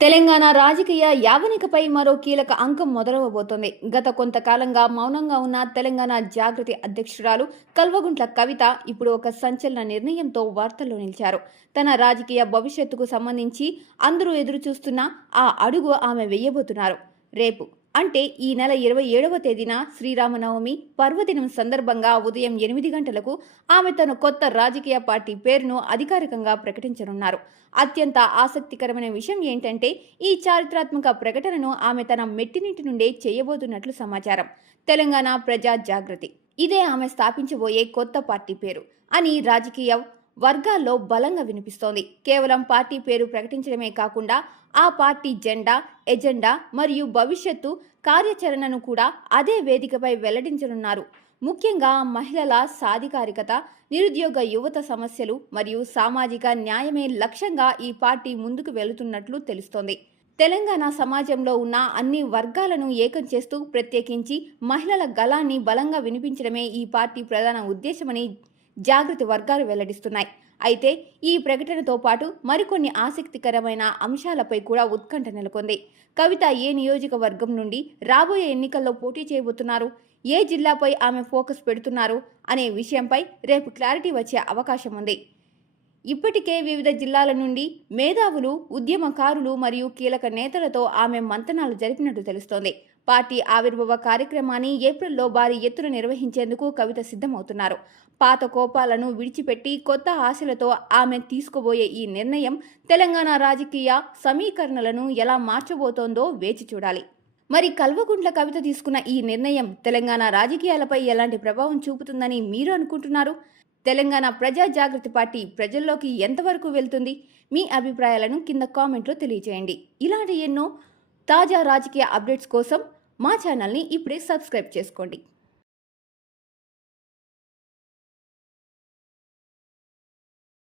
తెలంగాణ రాజకీయ యావనికపై మరో కీలక అంకం మొదలవబోతోంది. గత కొంతకాలంగా మౌనంగా ఉన్న తెలంగాణ జాగృతి అధ్యక్షురాలు కల్వకుంట్ల కవిత ఇప్పుడు ఒక సంచలన నిర్ణయంతో వార్తల్లో నిలిచారు. తన రాజకీయ భవిష్యత్తుకు సంబంధించి అందరూ ఎదురుచూస్తున్న ఆ అడుగు ఆమె వేయబోతున్నారు. రేపు అంటే ఈ నెల 27వ తేదీన శ్రీరామనవమి పర్వదినం సందర్భంగా ఉదయం 8 గంటలకు ఆమె తన కొత్త రాజకీయ పార్టీ పేరును అధికారికంగా ప్రకటించనున్నారు. అత్యంత ఆసక్తికరమైన విషయం ఏంటంటే ఈ చారిత్రాత్మక ప్రకటనను ఆమె తన మెట్టినింటి నుండే చేయబోతున్నట్లు సమాచారం. తెలంగాణ ప్రజా జాగృతి ఇదే ఆమె స్థాపించబోయే కొత్త పార్టీ పేరు అని రాజకీయ వర్గాల్లో బలంగా వినిపిస్తోంది. కేవలం పార్టీ పేరు ప్రకటించడమే కాకుండా ఆ పార్టీ జెండా, ఎజెండా మరియు భవిష్యత్తు కార్యాచరణను కూడా అదే వేదికపై వెల్లడించనున్నారు. ముఖ్యంగా మహిళల సాధికారికత, నిరుద్యోగ యువత సమస్యలు మరియు సామాజిక న్యాయమే లక్ష్యంగా ఈ పార్టీ ముందుకు వెళుతున్నట్లు తెలుస్తోంది. తెలంగాణ సమాజంలో ఉన్న అన్ని వర్గాలను ఏకం చేస్తూ ప్రత్యేకించి మహిళల గళాన్ని బలంగా వినిపించడమే ఈ పార్టీ ప్రధాన ఉద్దేశమని జాగృతి వర్గాలు వెల్లడిస్తున్నాయి. అయితే ఈ ప్రకటనతో పాటు మరికొన్ని ఆసక్తికరమైన అంశాలపై కూడా ఉత్కంఠ నెలకొంది. కవిత ఏ నియోజకవర్గం నుండి రాబోయే ఎన్నికల్లో పోటీ చేయబోతున్నారు, ఏ జిల్లాపై ఆమె ఫోకస్ పెడుతున్నారు అనే విషయంపై రేపు క్లారిటీ వచ్చే అవకాశం ఉంది. ఇప్పటికే వివిధ జిల్లాల నుండి మేధావులు, ఉద్యమకారులు మరియు కీలక నేతలతో ఆమె మంతనాలు జరిపినట్టు తెలుస్తోంది. పార్టీ ఆవిర్భావ కార్యక్రమాన్ని ఏప్రిల్లో భారీ ఎత్తున నిర్వహించేందుకు కవిత సిద్ధమవుతున్నారు. పాత కోపాలను విడిచిపెట్టి కొత్త ఆశలతో ఆమె తీసుకోబోయే ఈ నిర్ణయం తెలంగాణ రాజకీయ సమీకరణలను ఎలా మార్చబోతోందో వేచి చూడాలి. మరి కల్వకుంట్ల కవిత తీసుకున్న ఈ నిర్ణయం తెలంగాణ రాజకీయాలపై ఎలాంటి ప్రభావం చూపుతుందని మీరు అనుకుంటున్నారు? తెలంగాణ ప్రజా జాగృతి పార్టీ ప్రజల్లోకి ఎంతవరకు వెళ్తుంది? మీ అభిప్రాయాలను కింద కామెంట్లో తెలియజేయండి. ఇలాంటి ఎన్నో తాజా రాజకీయ అప్డేట్స్ కోసం మా ఛానల్ని ఇప్పుడే సబ్స్క్రైబ్ చేసుకోండి.